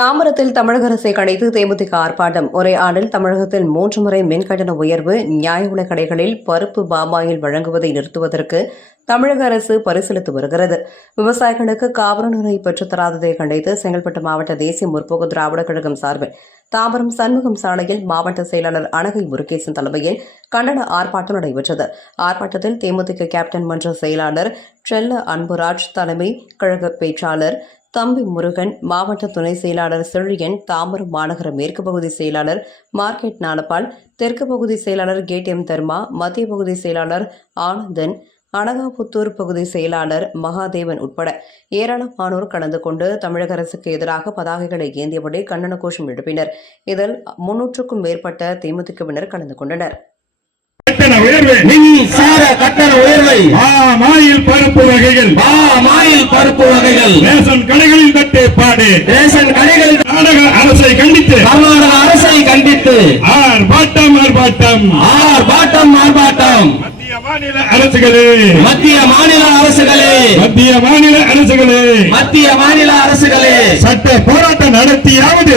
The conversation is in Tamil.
தாம்பரத்தில் தமிழக அரசை கண்டித்து தேமுதிக ஆர்ப்பாட்டம். ஒரே ஆண்டில் தமிழகத்தில் 3 முறை மின்கட்டண உயர்வு. நியாய விலைக் கடைகளில் பருப்பு பாமாயில் வழங்குவதை நிறுத்துவதற்கு தமிழக அரசு பரிசீலித்து வருகிறது. விவசாயிகளுக்கு காவிரி நீரை பெற்றுத்தராததை கண்டித்து செங்கல்பட்டு மாவட்ட தேசிய முற்போக்கு திராவிடக் கழகம் சார்பில் தாம்பரம் சண்முகம் சாலையில் மாவட்ட செயலாளர் அனகை முருகேசன் தலைமையில் கண்டன ஆர்ப்பாட்டம் நடைபெற்றது. ஆர்ப்பாட்டத்தில் தேமுதிக கேப்டன் மன்ற செயலாளர் செல்ல அன்புராஜ், தலைமை கழக பேச்சாளர் தம்பி முருகன், மாவட்ட துணை செயலாளர் செழியன், தாம்பரம் மாநகர மேற்கு பகுதி செயலாளர் மார்க்கெட் நானப்பால், தெற்கு பகுதி செயலாளர் கேட் எம் தர்மா, மத்திய பகுதி செயலாளர் ஆனந்தன், அனகாபுத்தூர் பகுதி செயலாளர் மகாதேவன் உட்பட ஏராளமானோர் கலந்து கொண்டு தமிழக அரசுக்கு எதிராக பதாகைகளை ஏந்தியபடி கண்டன கோஷம் எழுப்பினர். இதில் 300க்கும் மேற்பட்ட தேமுதிகவினர் கலந்து கொண்டனர். கட்டண உயர்வு, மின்சார கட்டண உயர்வை, மாயில் பருப்பு வகைகள், ரேஷன் கடைகளில் தட்டுப்பாடு, ரேஷன் கடைகளில் கர்நாடக அரசை கண்டித்து, ஆர்ப்பாட்டம் மத்திய மாநில அரசுகளே சட்ட போராட்டம் நடத்தியாவது